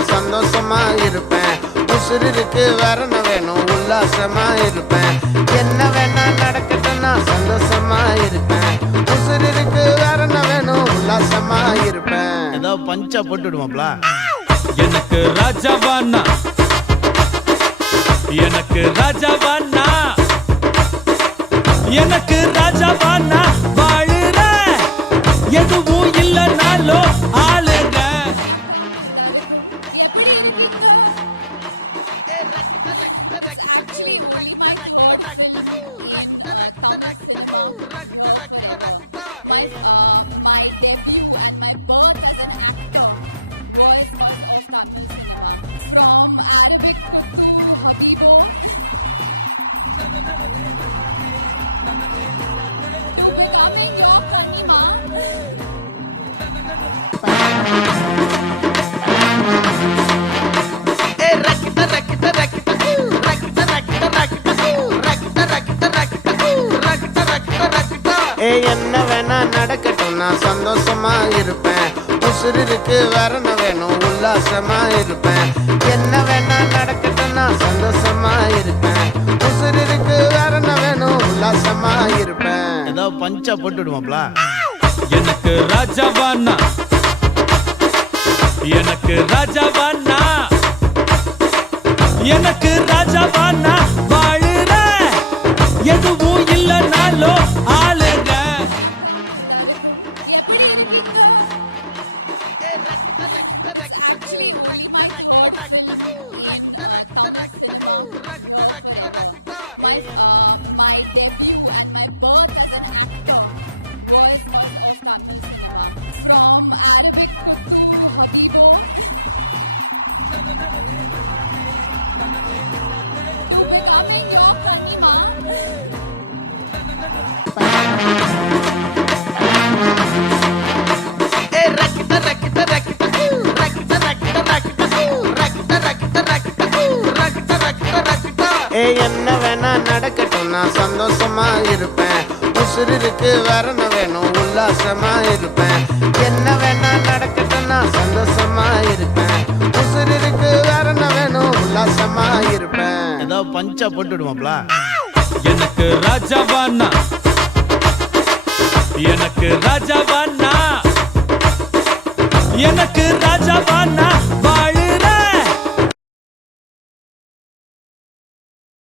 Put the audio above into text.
நான் சந்தோஷமா இருப்பேன். உசுறு இருக்கு வேற என்ன வேணும், உல்லாசமா இருப்பேன். என்ன வேணா நடக்கட்டும் நான் சந்தோஷமா இருப்பேன். உசுறு இருக்கு வேற என்ன வேணும், உல்லாசமா இருப்பேன். ஏதோ பஞ்சா போட்டுடுவாப்ல. எனக்கு ராஜாவானா, எனக்கு ராஜாவானா, எனக்கு ராஜாவானா வாழுற எதுவும் இல்லைனாலும் ஆளுங்க. என்ன வேணா நடக்கட்டும் நான் சந்தோஷமா இருப்பேன். உசுறு இருக்கு வேற என்ன வேணும், உல்லாசமா இருப்பேன். என்ன வேணா நடக்கட்டும் நான் சந்தோஷமா இருப்பேன். உசுறு இருக்கு வேற என்ன வேணும், உல்லாசமா இருப்பேன். ஏதோ பஞ்சா போட்டுடுவாப்ல. எனக்கு ராஜாவானா, எனக்கு ராஜாவானா, எனக்கு ராஜாவானா வாழுற எதுவும் இல்லைனாலும் ஆளுங்க. என்ன வேணா நடக்கட்டும் நான் சந்தோஷமா இருப்பேன். உசுறு இருக்கு வேற என்ன வேணும், உல்லாசமா இருப்பேன். என்ன வேணா நடக்கட்டும் நான் சந்தோஷமா இருப்பேன். உசுறு இருக்கு வேற என்ன வேணும், உல்லாசமா இருப்பேன். ஏதோ பஞ்சா போட்டுடுவாப்ல. எனக்கு ராஜாவானா, எனக்கு ராஜாவானா, எனக்கு ராஜாவானா